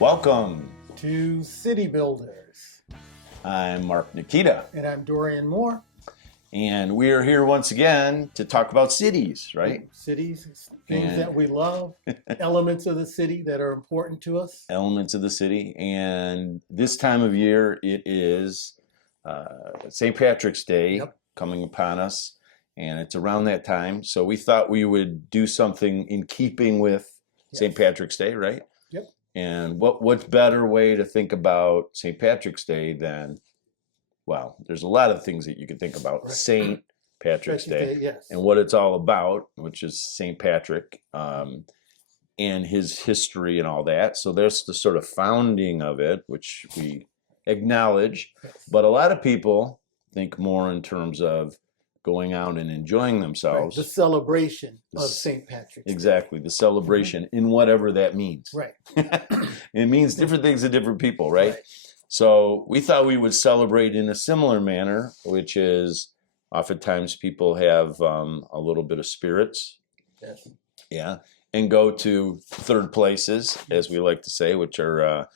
Welcome. To City Builders. I'm Mark Nikita, And I'm Dorian Moore. and we are here once again to talk about cities, right? Cities, things that we love, elements of the city that are important to us. Elements of the city. And this time of year, it is St. Patrick's Day coming upon us, and it's around that time. So we thought we would do something in keeping with St. Patrick's Day, right? Yep. And what better way to think about St. Patrick's Day than, well, there's a lot of things that you can think about St. Patrick's Day, yes. and what it's all about, which is St. Patrick and his history and all that. So there's the sort of founding of it, which we acknowledge, but a lot of people think more in terms of going out and enjoying themselves. Right. The celebration of St. Patrick's Day. Exactly, the celebration in whatever that means. Right. It means different things to different people, right? So we thought we would celebrate in a similar manner, which is oftentimes people have a little bit of spirits. Yes. Yeah. And go to third places, as we like to say, which are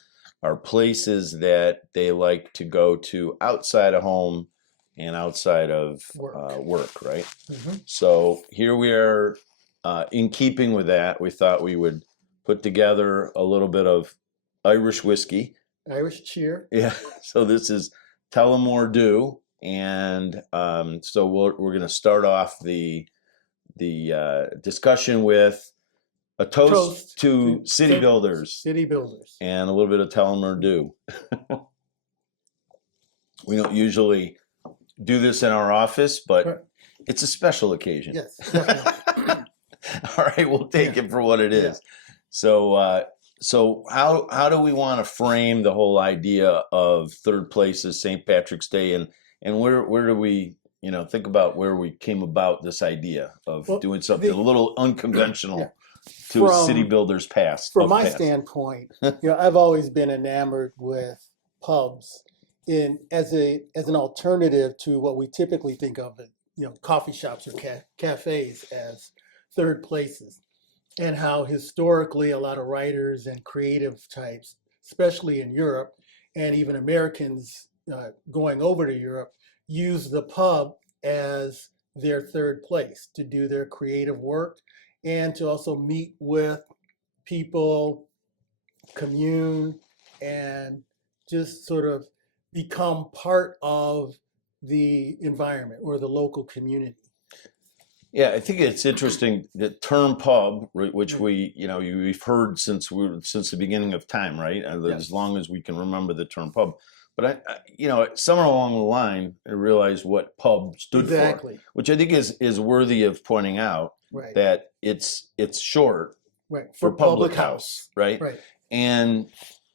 places that they like to go to outside of home and outside of work, right? Mm-hmm. So here we are, in keeping with that, we thought we would put together a little bit of Irish whiskey. Irish cheer. Yeah, so this is Tullamore Dew, and so we're going to start off the discussion with a toast to city builders. City builders. And a little bit of Tullamore Dew. We don't usually do this in our office, but it's a special occasion. Yes, definitely. All right, we'll take it for what it is. Yeah. So how do we want to frame the whole idea of third places, St. Patrick's Day, and where do we think about where we came about this idea of doing something a little unconventional to city builders past? From my standpoint, I've always been enamored with pubs as an alternative to what we typically think of as coffee shops or cafes as third places, and how historically a lot of writers and creative types, especially in Europe, and even Americans going over to Europe, use the pub as their third place to do their creative work and to also meet with people, commune, and just sort of become part of the environment or the local community. Yeah, I think it's interesting, the term pub, which we've heard since the beginning of time, right? As long as we can remember the term pub. But somewhere along the line, I realized what pub stood for, which I think is worthy of pointing out. Right. That it's short for public house, right? Right. And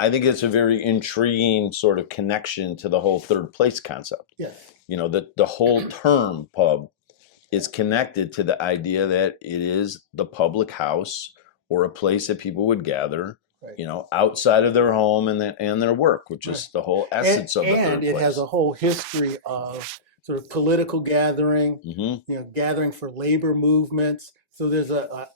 I think it's a very intriguing sort of connection to the whole third place concept. Yes. The whole term pub is connected to the idea that it is the public house or a place that people would gather, outside of their home and their work, which is the whole essence of the third place. And it has a whole history of sort of political gathering, gathering for labor movements. So there's a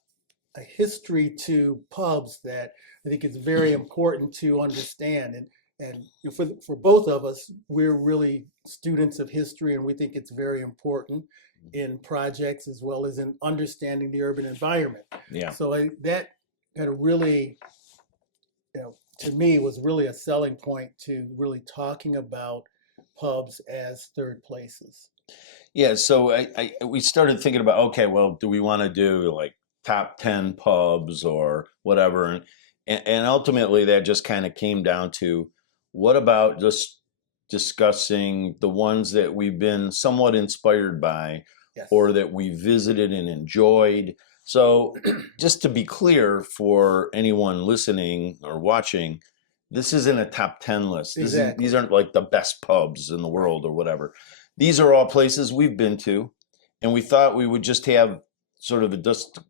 history to pubs that I think is very important to understand. And for both of us, we're really students of history, and we think it's very important in projects as well as in understanding the urban environment. Yeah. So that kind of really, to me, was really a selling point to really talking about pubs as third places. Yeah. So we started thinking about, okay, well, do we want to do like top 10 pubs or whatever? And ultimately that just kind of came down to, what about just discussing the ones that we've been somewhat inspired by, or that we visited and enjoyed. So just to be clear for anyone listening or watching, this isn't a top 10 list. These aren't like the best pubs in the world or whatever. These are all places we've been to, and we thought we would just have sort of a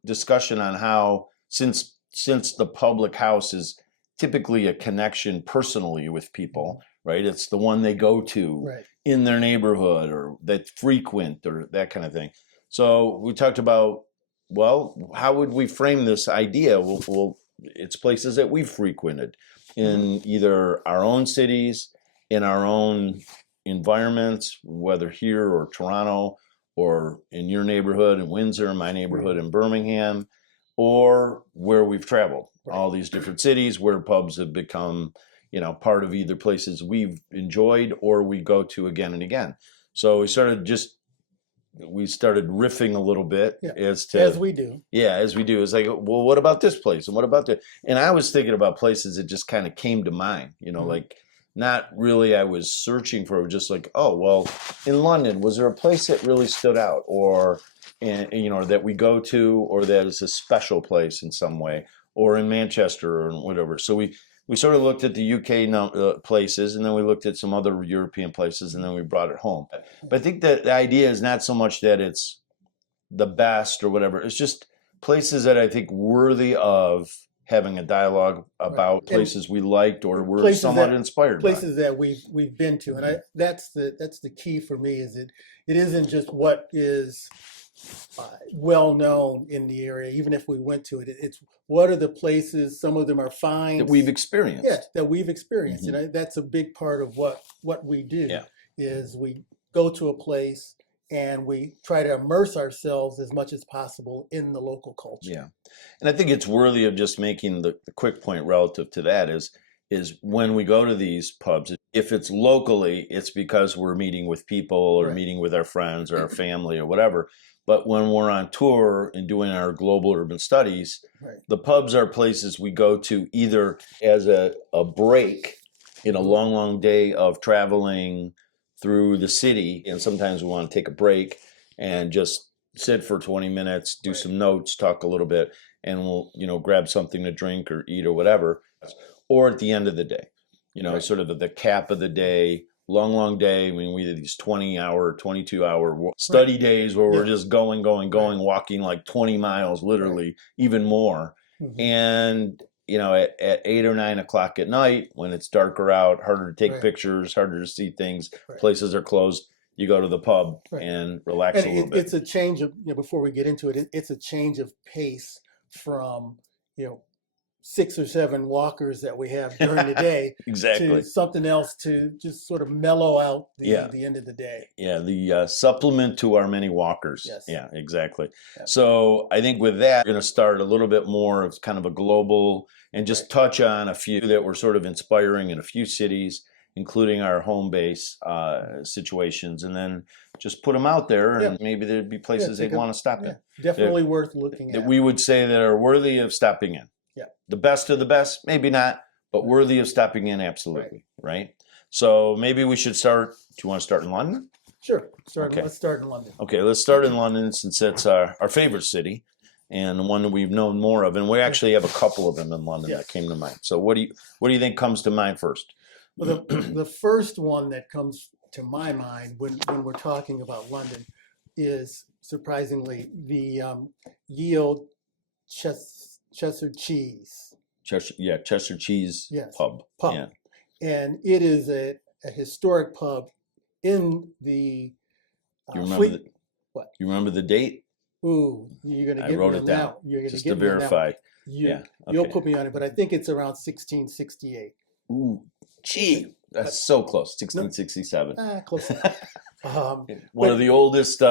discussion on how, since the public house is typically a connection personally with people, right? It's the one they go to in their neighborhood or that frequent or that kind of thing. So we talked about, well, how would we frame this idea? Well, it's places that we've frequented. in either our own cities, in our own environments, whether here or Toronto, or in your neighborhood in Windsor, my neighborhood in Birmingham, or where we've traveled, all these different cities where pubs have become, part of either places we've enjoyed or we go to again and again. So we started riffing a little bit as we do. Yeah, as we do. It's like, well, what about this place? And what about that? And I was thinking about places that just kind of came to mind, like not really I was searching for, just like, oh, well, in London, was there a place that really stood out or, that we go to, or that is a special place in some way, or in Manchester or whatever. So we sort of looked at the UK places, and then we looked at some other European places, and then we brought it home. But I think that the idea is not so much that it's the best or whatever. It's just places that I think worthy of having a dialogue about places we liked or were somewhat inspired by. Places that we've been to, and that's the key for me. Is it isn't just what is well known in the area. Even if we went to it, it's what are the places. Some of them are fine that we've experienced. Yes, that we've experienced. Mm-hmm. And that's a big part of what we do. Yeah. Is we go to a place and we try to immerse ourselves as much as possible in the local culture. Yeah. And I think it's worthy of just making the quick point relative to that is when we go to these pubs, if it's locally, it's because we're meeting with people or meeting with our friends or our family or whatever. But when we're on tour and doing our global urban studies, the pubs are places we go to either as a break in a long, long day of traveling through the city, and sometimes we want to take a break and just sit for 20 minutes, do some notes, talk a little bit, and we'll grab something to drink or eat or whatever. Or at the end of the day, sort of the cap of the day, long day. I mean, we did these 20-hour, 22-hour study days where we're just going, walking like 20 miles, literally, even more. Mm-hmm. And at 8 or 9 o'clock at night, when it's darker out, harder to take pictures, harder to see things, places are closed, you go to the pub and relax a little bit. It's a change of, before we get into it, it's a change of pace from, 6 or 7 walkers that we have during the day exactly. to something else to just sort of mellow out the end of the day. Yeah, the supplement to our many walkers. Yes. Yeah, exactly. Yeah. So I think with that, we're going to start a little bit more of kind of a global and just touch on a few that were sort of inspiring in a few cities, including our home base situations, and then just put them out there, and maybe there'd be places they'd want to stop in. Definitely worth looking at. That we would say that are worthy of stopping in. Yeah. The best of the best, maybe not, but worthy of stopping in, absolutely. Right? So maybe we should start. Do you want to start in London? Sure. Let's start in London. Okay, let's start in London, since that's our favorite city and the one that we've known more of. And we actually have a couple of them in London that came to mind. So what do you think comes to mind first? Well, the first one that comes to my mind when we're talking about London is, surprisingly, the ye old Cheshire Cheese. Cheshire Cheese pub. Yeah. And it is a historic pub in the you remember what? You remember the date? Ooh, you're going to get I wrote me it on down that. You're going just to get to verify. You'll put me on it, but I think it's around 1668. Ooh, gee, that's so close. 1667. Close. One of the oldest.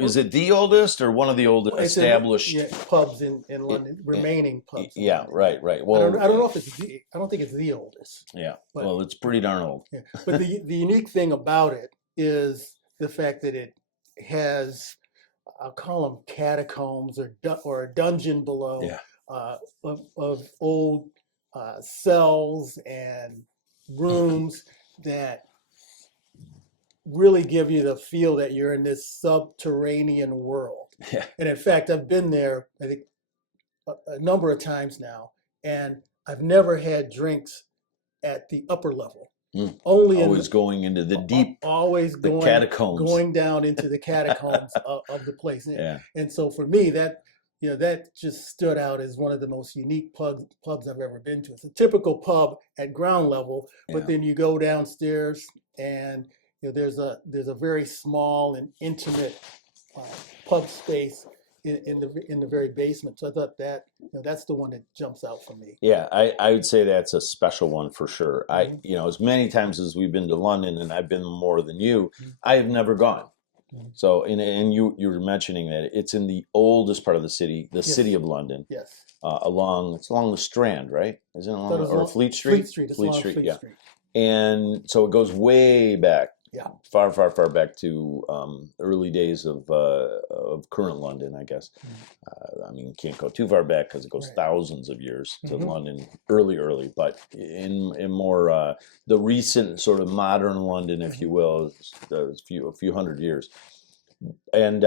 Is it the oldest or one of the oldest established pubs in London? Remaining pubs. Yeah, right. Well, I don't know if it's I don't think it's the oldest. Yeah. Well, it's pretty darn old. Yeah. But the unique thing about it is the fact that it has, I'll call them catacombs or a dungeon below of old cells and rooms that really give you the feel that you're in this subterranean world. Yeah. And in fact, I've been there, I think, a number of times now, and I've never had drinks at the upper level. Always going into the deep, the catacombs, going down into the catacombs of the place. Yeah. And so for me, that just stood out as one of the most unique pubs I've ever been to. It's a typical pub at ground level, but then you go downstairs and there's a very small and intimate pub space in the very basement. So I thought that that's the one that jumps out for me. Yeah, I would say that's a special one for sure. Mhm. As many times as we've been to London, and I've been more than you, Mhm. I have never gone. Mhm. So, and you were mentioning that it's in the oldest part of the city, the Yes. city of London, Yes. it's along the Strand, right? Isn't it I thought it was or along Fleet Street? Fleet Street. It's Fleet along Street, Fleet yeah. Street. And so it goes way back, Yeah. far, far, far back to early days of current London, I guess. I mean, you can't go too far back because it goes Right. thousands of years to Mhm. London, early, but in more the recent sort of modern London, if you will, a few hundred years. And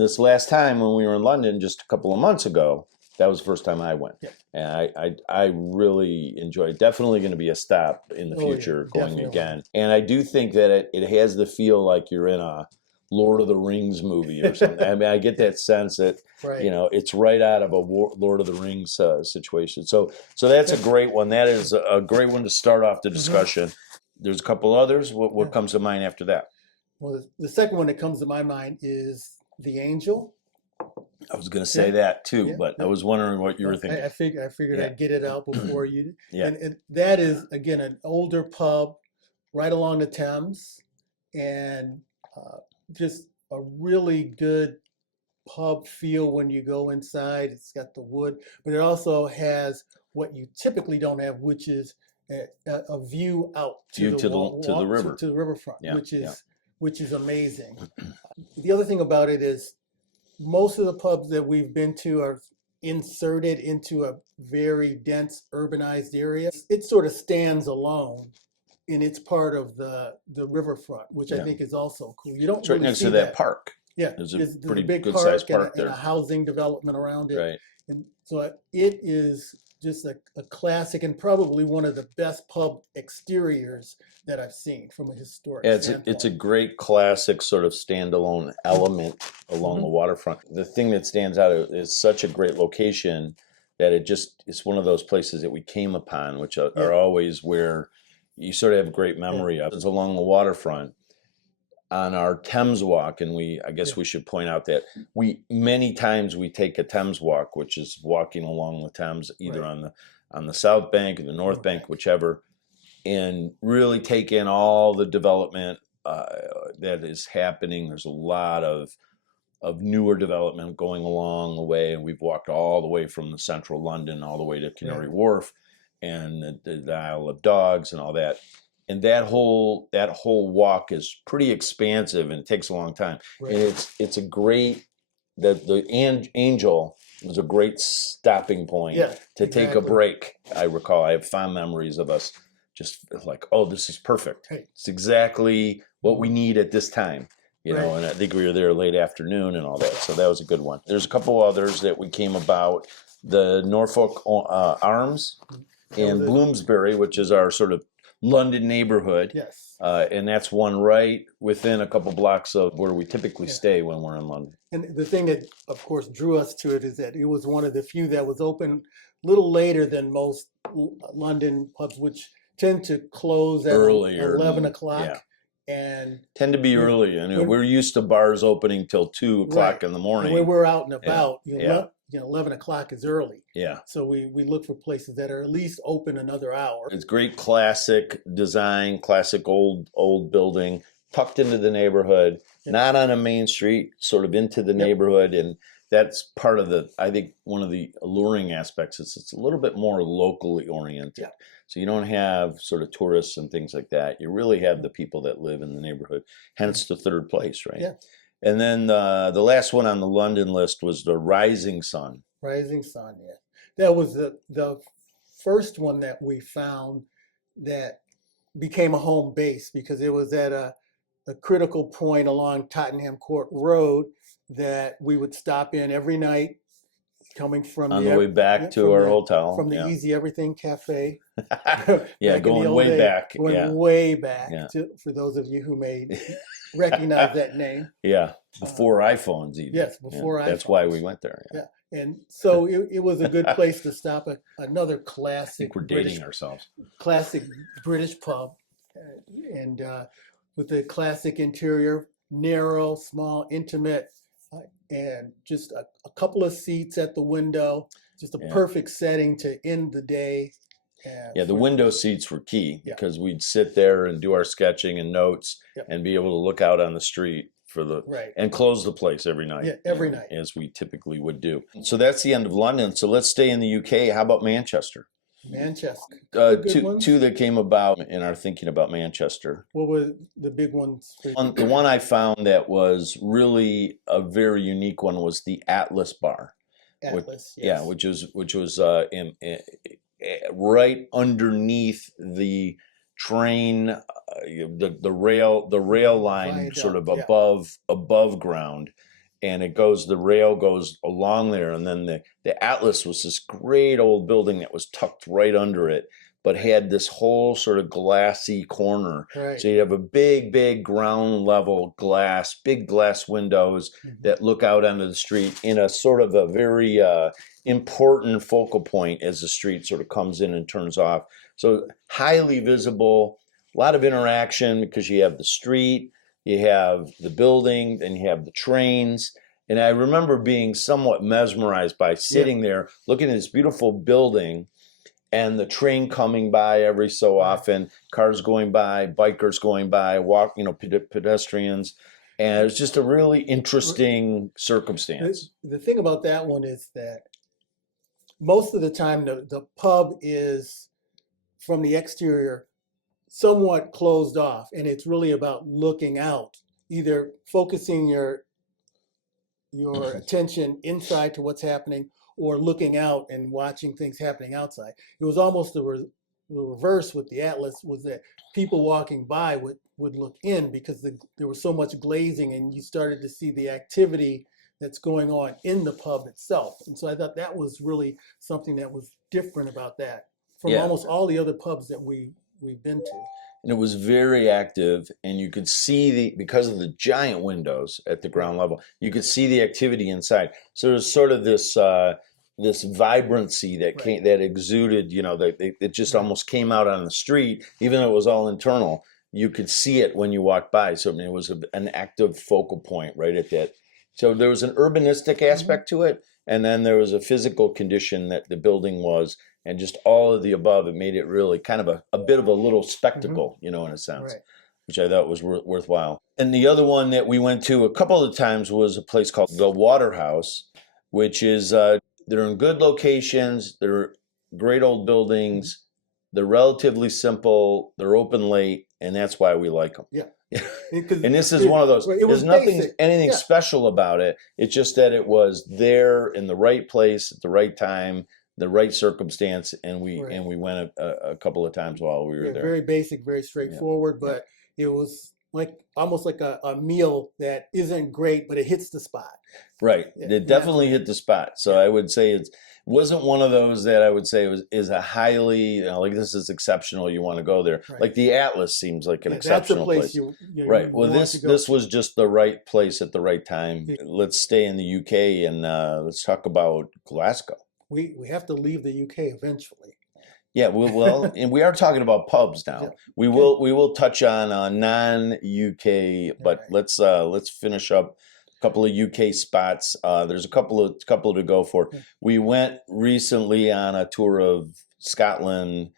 this last time when we were in London just a couple of months ago, that was the first time I went. Yeah. And I really enjoyed. Definitely going to be a stop in the Oh, yeah, future going definitely. again. And I do think that it has the feel like you're in a Lord of the Rings movie or something. I mean, I get that sense that Right. it's right out of a Lord of the Rings situation. So that's a great one. That is a great one to start off the discussion. There's a couple others. What comes to mind after that? Well, the second one that comes to my mind is The Angel. I was going to say that too, but I was wondering what you were thinking. I figured Yeah. I'd get it out before you. Yeah. And that is, again, an older pub right along the Thames, and just a really good pub feel when you go inside. It's got the wood, but it also has what you typically don't have, which is a view out View to the river. to the riverfront, Yeah, which is amazing. The other thing about it is most of the pubs that we've been to are inserted into a very dense urbanized area. It sort of stands alone and it's part of the riverfront, which I think is also cool. You don't It's right really next see to that park. Yeah, There's there's a pretty big good park sized and park and there. a housing development around it. Right. And so it is just a classic and probably one of the best pub exteriors that I've seen from a historic Yeah, standpoint. it's a great classic sort of standalone element along the waterfront. The thing that stands out is such a great location that it's one of those places that we came upon, which are always where you sort of have a great memory of. It's along the waterfront on our Thames walk, and I guess we should point out that many times we take a Thames walk, which is walking along the Thames either on the south bank or the north bank, whichever, and really take in all the development that is happening. There's a lot of newer development going along the way, and we've walked all the way from the central London all the way to Canary Wharf and the Isle of Dogs and all that. And that whole walk is pretty expansive and it takes a long time. Right. And it's a great the Angel was a great stopping point to take a break. I recall I have fond memories of us just like, oh, this is perfect. Right. It's exactly what we need at this time. And I think we were there late afternoon and all that. So that was a good one. There's a couple others that we came about. The Norfolk Arms in Bloomsbury, which is our sort of London neighborhood. Yes. And that's one right within a couple blocks of where we typically stay when we're in London. And the thing that, of course, drew us to it is that it was one of the few that was open a little later than most London pubs, which tend to close at earlier, 11 o'clock. Yeah. And tend to be early. And we're used to bars opening till 2 o'clock in the morning. And when we're out and about, 11 o'clock is early. Yeah. So we look for places that are at least open another hour. It's great classic design, classic old building, tucked into the neighborhood, not on a main street, sort of into the neighborhood. And that's part of I think one of the alluring aspects is it's a little bit more locally oriented. Yeah. So you don't have sort of tourists and things like that. You really have the people that live in the neighborhood, hence the third place, right? Yeah. And then the last one on the London list was the Rising Sun. Rising Sun, yeah. That was the first one that we found that became a home base because it was at a critical point along Tottenham Court Road that we would stop in every night coming from on the way back to our hotel. From the Easy Everything Cafe. Going way back. Way back for those of you who may recognize that name. Yeah, before iPhones even. Yes, before iPhones. That's why we went there. Yeah. And so it was a good place to stop at another classic. I think we're dating ourselves. Classic British pub, and with the classic interior, narrow, small, intimate. and just a couple of seats at the window, just a Yeah. perfect setting to end the day. Yeah, the window seats were key Yeah. because we'd sit there and do our sketching and notes Yep. and be able to look out on the street for the Right. and close the place every night. Yeah, every night. As we typically would do. So that's the end of London. So let's stay in the UK. How about Manchester? Manchester. Two that came about in our thinking about Manchester. What were the big ones? The one I found that was really a very unique one was the Atlas Bar. Atlas, yes. Yeah, which was right underneath the train, the rail line, Viaduct, sort of yeah. above ground, and the rail goes along there, and then the Atlas was this great old building that was tucked right under it, but had this whole sort of glassy corner. Right. So you have a big ground level glass, big glass windows that look out onto the street in a sort of a very important focal point as the street sort of comes in and turns off. So highly visible, a lot of interaction because you have the street, you have the building, then you have the trains. And I remember being somewhat mesmerized by sitting there, looking at this beautiful building and the train coming by every so often, cars going by, bikers going by, pedestrians. And it was just a really interesting circumstance. The thing about that one is that most of the time the pub is from the exterior somewhat closed off, and it's really about looking out, either focusing your attention inside to what's happening or looking out and watching things happening outside. It was almost the reverse with the Atlas, was that people walking by would look in because there was so much glazing, and you started to see the activity that's going on in the pub itself. And so I thought that was really something that was different about that from almost all the other pubs that we've been to. And it was very active, and you could see because of the giant windows at the ground level, you could see the activity inside. So there's sort of this vibrancy that exuded, it just almost came out on the street, even though it was all internal. You could see it when you walked by. So it was an active focal point right at that. So there was an urbanistic aspect to it, and then there was a physical condition that the building was, and just all of the above. It made it really kind of a bit of a little spectacle, in a sense, which I thought was worthwhile. And the other one that we went to a couple of times was a place called the Waterhouse, which is, they're in good locations, they're great old buildings, they're relatively simple, they're open late, and that's why we like them. Yeah. And this is one of those. There's anything special about it. It's just that it was there in the right place at the right time, the right circumstance, and we went a couple of times while we were there. Very basic, very straightforward, but it was almost like a meal that isn't great, but it hits the spot. Right. It definitely hit the spot. So I would say it wasn't one of those that I would say is a highly, like this is exceptional, you want to go there. Like the Atlas seems like an exceptional place. Right. Well, this was just the right place at the right time. Let's stay in the UK and let's talk about Glasgow. We have to leave the UK eventually. Yeah, well, and we are talking about pubs now. Yeah. We will touch on non-UK, but let's finish up a couple of UK spots. There's a couple to go for. We went recently on a tour of Scotland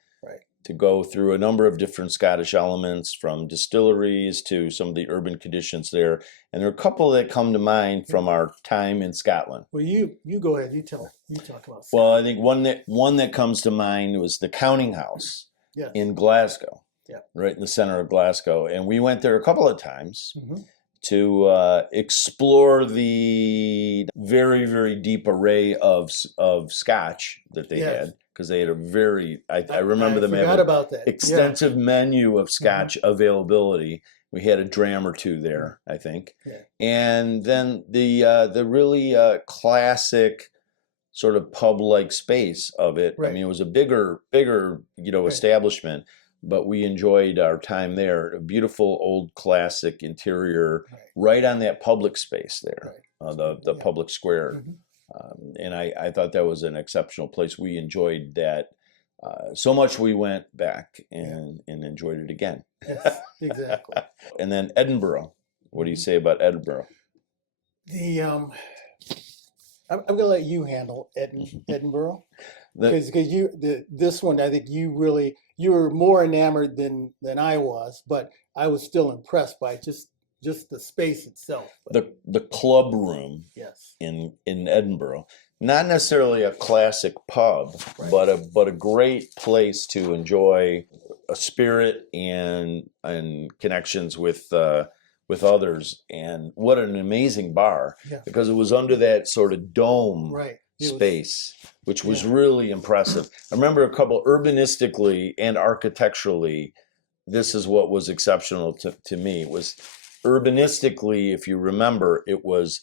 to go through a number of different Scottish elements, from distilleries to some of the urban conditions there. And there are a couple that come to mind from our time in Scotland. Well, you go ahead. You talk about Scotland. Well, I think one that comes to mind was the Counting House in Glasgow, right in the center of Glasgow. And we went there a couple of times to explore the very, very deep array of Scotch that they had. Because they had a very, I remember them having about that. Extensive menu of Scotch availability. We had a dram or two there, I think. Yeah. And then the really classic sort of pub-like space of it. I mean, it was a bigger establishment, but we enjoyed our time there. A beautiful old classic interior right on that public space there, the public square. And I thought that was an exceptional place. We enjoyed that so much we went back and enjoyed it again. Yes, exactly. And then Edinburgh. What do you say about Edinburgh? The I'm gonna let you handle Edinburgh The, because this one I think you were more enamored than I was, but I was still impressed by just the space itself. But the club room yes, in Edinburgh, not necessarily a classic pub, right, but a great place to enjoy a spirit and connections with others. And what an amazing bar, yeah, because it was under that sort of dome right. It was space, which was yeah, really impressive. I remember a couple urbanistically and architecturally, this is what was exceptional to me. It was urbanistically, if you remember, it was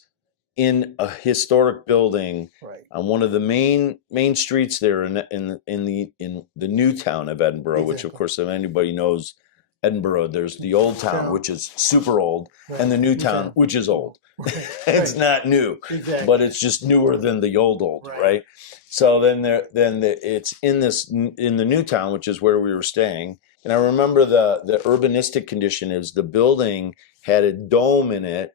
in a historic building right, on one of the main streets there in the new town of Edinburgh, which of exactly. course, if anybody knows Edinburgh, there's the old town, which is super old, Right. and the new New town, town. which is old. Right, It's right, not new, exactly. but it's just newer than the old, Right. right? So it's in the new town, which is where we were staying. And I remember the urbanistic condition is the building had a dome in it,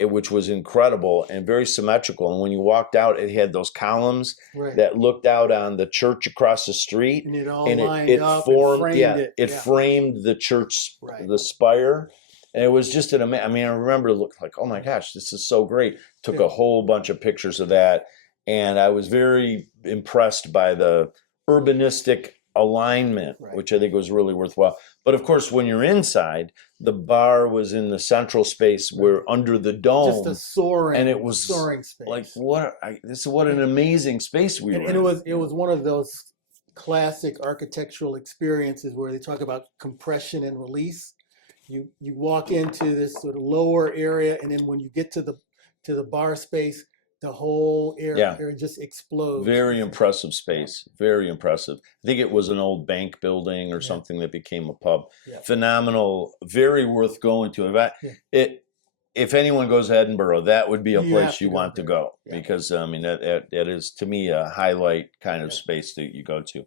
which was incredible and very symmetrical. And when you walked out, it had those columns Right. that looked out on the church across the street, And it all and lined it up formed, and framed it. it Yeah. framed the church, Right. the spire. And it was just I mean, I remember it looked like, oh my gosh, this is so great. Took Yeah. a whole bunch of pictures of that. And I was very impressed by the urbanistic alignment, Right. which I think was really worthwhile. But of course, when you're inside, the bar was in the central space where under the dome, just a soaring, and it was soaring space. like what an amazing space we were and in. it was one of those classic architectural experiences where they talk about compression and release. You walk into this sort of lower area, and then when you get to the bar space, the whole area just explodes. Very impressive space. Very impressive. I think it was an old bank building or something that became a pub. Yeah. Phenomenal. Very worth going to. If anyone goes to Edinburgh, that would be a place you want to go, because I mean that is to me a highlight kind of space that you go to.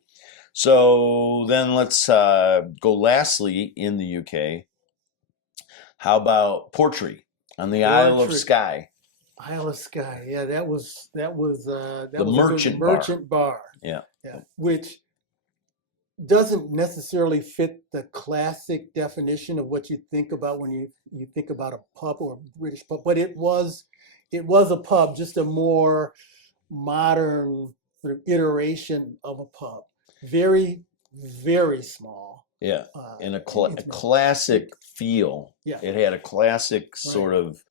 So then let's go lastly in the UK. How about Portree on the Isle of Skye? Isle of Skye, yeah, that was the a merchant bar. Yeah, which doesn't necessarily fit the classic definition of what you think about when you think about a pub or a British pub, but it was a pub, just a more modern sort of iteration of a pub. Very, very small. Yeah, and a classic feel. Yeah, it had a classic sort of,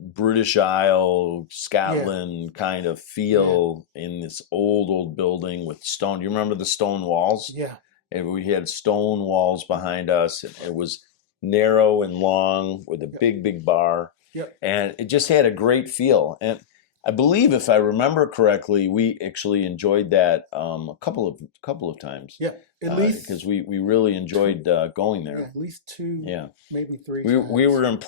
British Isle, Scotland kind of feel in this old building with stone. You remember the stone walls? Yeah. And we had stone walls behind us. It was narrow and long with a big bar. Yep. And it just had a great feel. And I believe, if I remember correctly, we actually enjoyed that a couple of times. Yeah, at least because we really enjoyed going there. Yeah, at least two, maybe three. We were in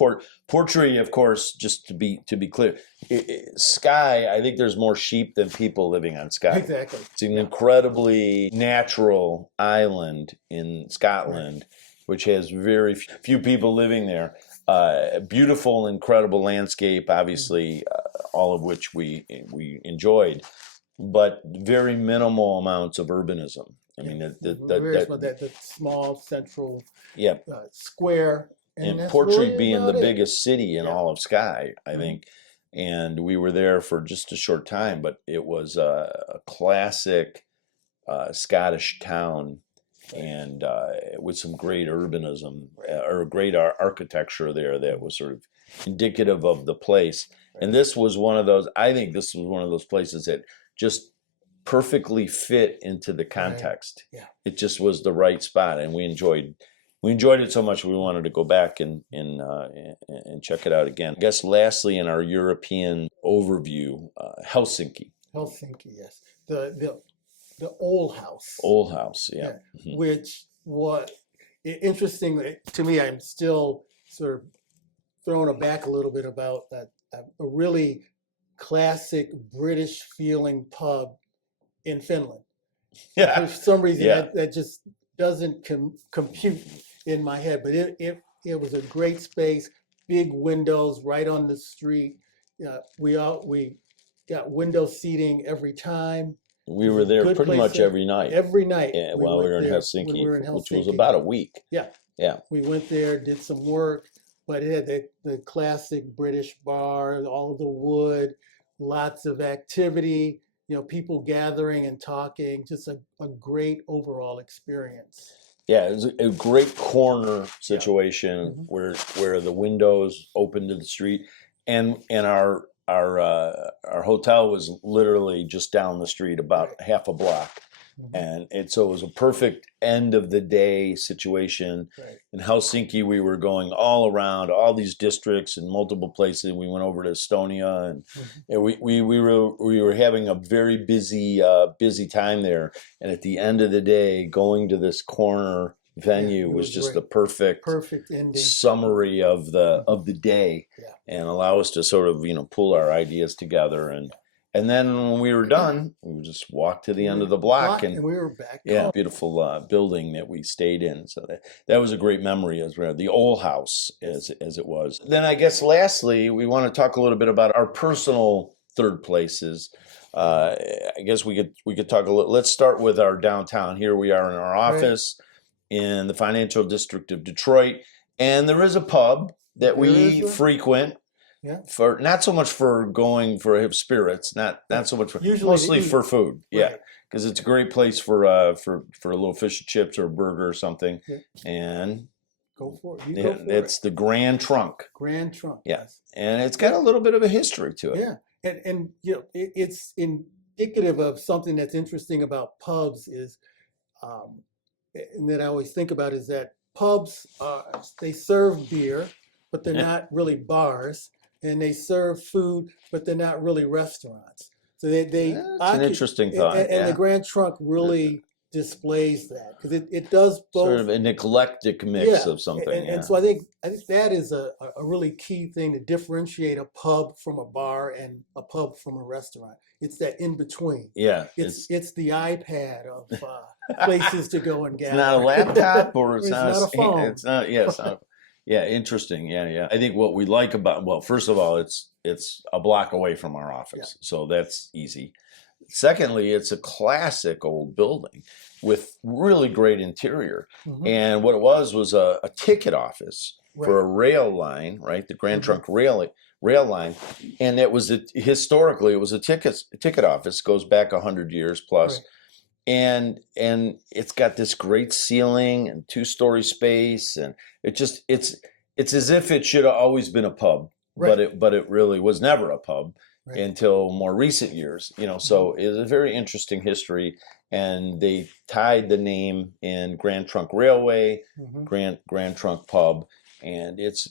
Portree, of course. Just to be clear, Skye. I think there's more sheep than people living on Skye. Exactly. It's an incredibly natural island in Scotland, which has very few people living there. Beautiful, incredible landscape, obviously, all of which we enjoyed, but very minimal amounts of urbanism. I mean, that small central square. And Portree being the biggest city in all of Skye, I think. And we were there for just a short time, but it was a classic Scottish town, and with some great urbanism or great architecture there that was sort of indicative of the place. And this was one of those, I think this was one of those places that just perfectly fit into the context. Yeah. It just was the right spot, and we enjoyed it so much we wanted to go back and check it out again. I guess lastly, in our European overview, Helsinki. Helsinki, yes. The Old House. Old House, yeah. Mm-hmm. Which interestingly to me, I'm still sort of thrown aback a little bit about that. A really classic British feeling pub in Finland. Yeah. For some reason that just doesn't compute in my head, but it was a great space, big windows right on the street. We got window seating every time. We It's were a there good pretty place much to, every night every night we while we went were in there when we Helsinki, were in which was Helsinki. about a week. Yeah, Yeah. we went there, did some work, but it had the classic British bar, all of the wood, lots of activity, people gathering and talking, just a great overall experience. Yeah, it was a great corner Yeah. situation Mhm. where the windows opened to the street, and our hotel was literally just down the street, about Right. half a block, Mhm. and so it was a perfect end of the day situation. Right. In Helsinki, we were going all around all these districts and multiple places. We went over to Estonia, Mhm. and we were having a very busy time there. And at the end of the day, going to this corner Yeah, venue it was was just the great. perfect Perfect ending. summary of the Mhm. day, Yeah. and allow us to sort of pull our ideas together. And then when we were done, we would just walk to the end of the block, and And we were back yeah, home. beautiful building that we stayed in. So that was a great memory as well. The old house, as it was. Then I guess lastly, we want to talk a little bit about our personal third places. I guess we could talk a little. Let's start with our downtown. Here we are in our Right. office in the financial district of Detroit, and there is a pub that There is we a- frequent Yeah. for, not so much for going for spirits, not Right. so much for, Usually to mostly for eat. food. Yeah, Right. because it's a great place for a little fish and chips or a burger or something. Yeah. And Go for it. You go yeah, for it's it. the Grand Trunk. Grand Trunk. Yeah, Yes. and it's got a little bit of a history to it. Yeah. And it's indicative of something that's interesting about pubs is, um, and that I always think about is that pubs they serve beer, but they're not really bars, and they serve food, but they're not really restaurants. So they That's an interesting thought. and the Yeah, Grand Trunk really displays that because it does sort both. of an eclectic mix Yeah, of something. and Yeah, so I think that is a really key thing to differentiate a pub from a bar and a pub from a restaurant. It's that in between. yeah. It's the iPad of places to go and It's not a gather. laptop, or it's It's not. not a phone. It's not. Yeah, it's not. Yeah, interesting. Yeah, yeah. I think what we like about, well, first of all, it's a block away from our office, so that's easy. Secondly, it's a classic old building with really great interior. Mhm. And what it was a ticket office for Right. a rail line, right? The Grand Mhm. Trunk rail line, and historically it was a ticket office. Goes back 100 years plus. Right. And it's got this great ceiling and two-story space, and it's as if it should have always been a pub, Right. but it really was never a pub Right. until more recent years. So it's a very interesting history, and they tied the name in Grand Trunk Railway, Mhm. Grand Trunk Pub, and it's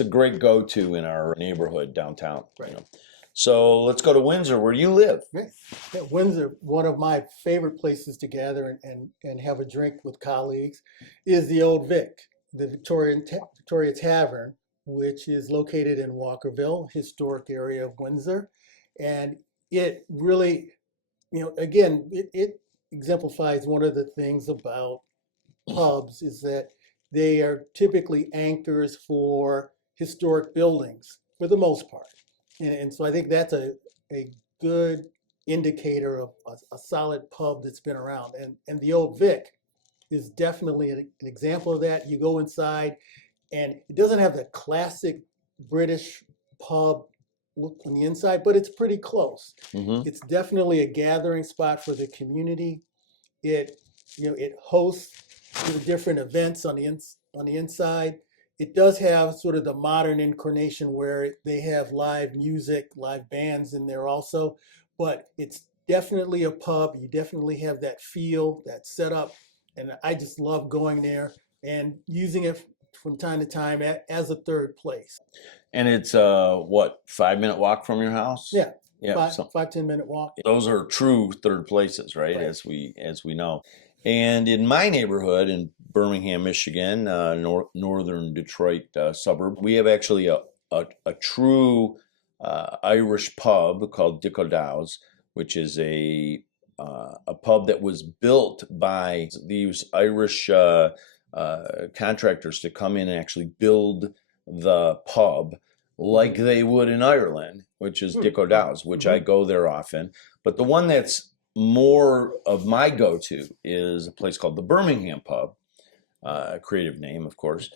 a great go-to in our neighborhood downtown. Right. So let's go to Windsor, where you live. Right. Yeah, Windsor, one of my favorite places to gather and have a drink with colleagues, is the Old Vic, the Victoria Tavern, which is located in Walkerville, historic area of Windsor. And it really, again, it exemplifies one of the things about pubs is that they are typically anchors for historic buildings for the most part. And so I think that's a good indicator of a solid pub that's been around. And the Old Vic is definitely an example of that. You go inside, and it doesn't have the classic British pub look on the inside, but it's pretty close. Mm-hmm. It's definitely a gathering spot for the community. It hosts different events on the inside. It does have sort of the modern incarnation where they have live music, live bands in there also, but it's definitely a pub. You definitely have that feel, that setup, and I just love going there and using it from time to time as a third place. And it's what, 5 minute walk from your house? Yeah, Yeah. 5-10 minute walk. Those are true third places, right? Right. As we know. And in my neighborhood in Birmingham, Michigan, northern Detroit suburb, we have actually a true Irish pub called Dick O'Dow's, which is a pub that was built by these Irish contractors to come in and actually build the pub like they would in Ireland, which is Dick O'Dowd's, which I go there often. But the one that's more of my go-to is a place called the Birmingham Pub, a creative name, of course,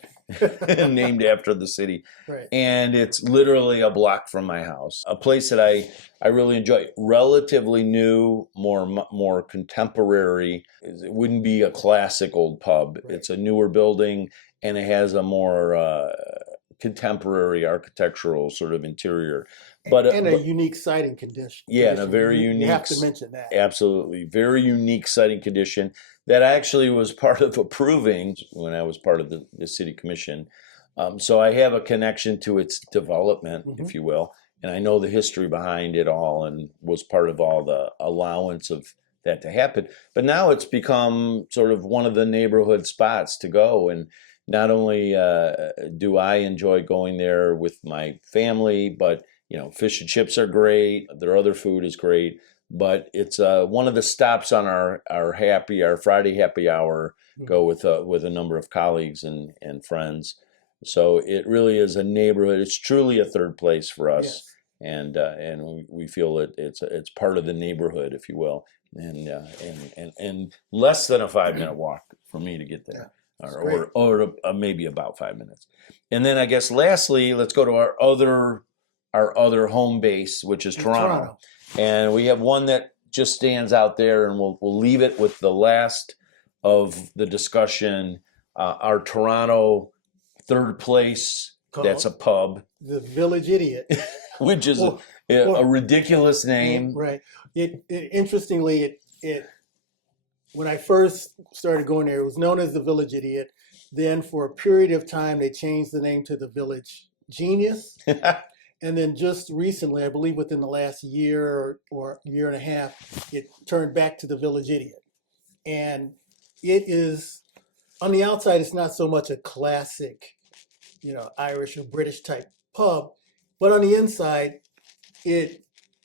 named after the city. Right. And it's literally a block from my house. A place that I really enjoy. Relatively new, more contemporary. It wouldn't be a classic old pub. Right. It's a newer building, and it has a more contemporary architectural sort of interior. But a unique siting condition. Yeah, and a very unique. You have to mention that. Absolutely, very unique siting condition that actually was part of approving when I was part of the city commission. So I have a connection to its development, if you will, and I know the history behind it all, and was part of all the allowance of that to happen. But now it's become sort of one of the neighborhood spots to go, and not only do I enjoy going there with my family, but fish and chips are great. Their other food is great, but it's one of the stops on our Friday happy hour. Go with a number of colleagues and friends. So it really is a neighborhood. It's truly a third place for us, yes. And we feel that it's part of the neighborhood, if you will, and less than a 5-minute walk for me to get there. Yeah. Or maybe about 5 minutes. And then I guess lastly, let's go to our other home base, which is Toronto. And we have one that just stands out there, and we'll leave it with the last of the discussion. Our Toronto third place, that's a pub. The Village Idiot. Which is a ridiculous name. Right. Interestingly, when I first started going there, it was known as the Village Idiot. Then for a period of time, they changed the name to the Village Genius. And then just recently, I believe within the last year or year and a half, it turned back to the Village Idiot. And it is, on the outside, it's not so much a classic, Irish or British type pub, but on the inside, it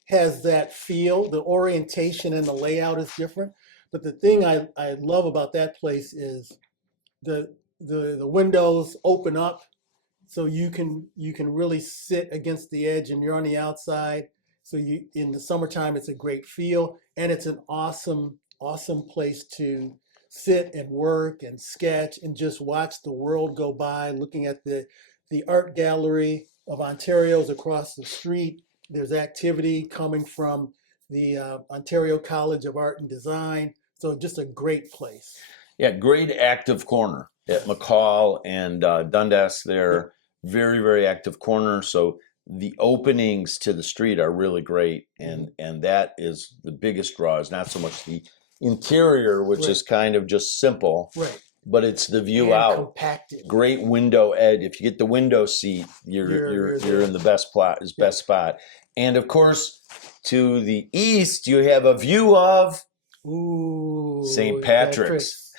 has that feel. The orientation and the layout is different. But the thing I love about that place is the windows open up, so you can really sit against the edge, and you're on the outside. So in the summertime, it's a great feel, and it's an awesome place to sit and work and sketch and just watch the world go by, looking at the art gallery of Ontario's across the street. There's activity coming from the Ontario College of Art and Design. So just a great place. Yeah, great active corner at McCall and Dundas there. Very, very active corner. So the openings to the street are really great. And that is the biggest draw, is not so much the interior, which is kind of just simple. Right. But it's the view out. Compacted. Great window edge. If you get the window seat, you're in the best spot. And of course, to the east, you have a view of St. Patrick's.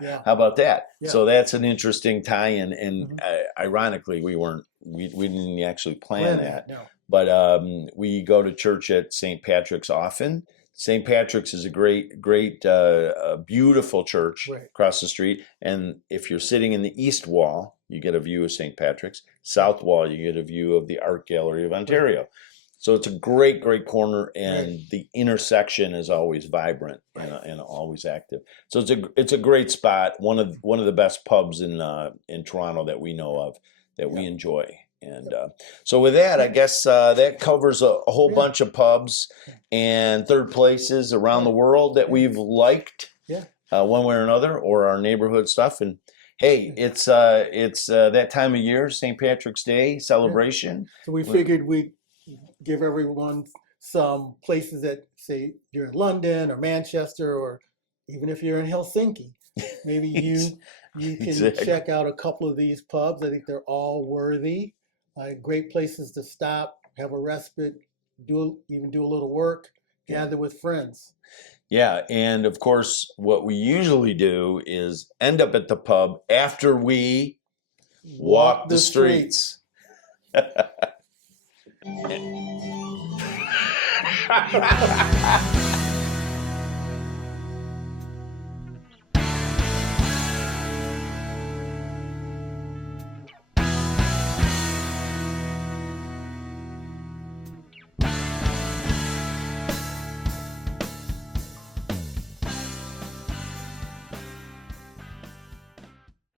Yeah. How about that? Yeah. So that's an interesting tie-in. And ironically, we didn't actually plan that. No. But we go to church at St. Patrick's often. St. Patrick's is a great, beautiful church across the street. And if you're sitting in the east wall, you get a view of St. Patrick's. South wall, you get a view of the Art Gallery of Ontario. So it's a great tourner, and the intersection is always vibrant and always active. So it's a great spot. One of the best pubs in Toronto that we know of, that we enjoy. And so with that, I guess that covers a whole bunch of pubs and third places around the world that we've liked one way or another, or our neighborhood stuff. And hey, it's that time of year, St. Patrick's Day celebration. So we figured we'd give everyone some places that, say, you're in London or Manchester, or even if you're in Helsinki, maybe you can check out a couple of these pubs. I think they're all worthy. Great places to stop, have a respite, do a little work, gather with friends. Yeah, and of course, what we usually do is end up at the pub after we walk the streets.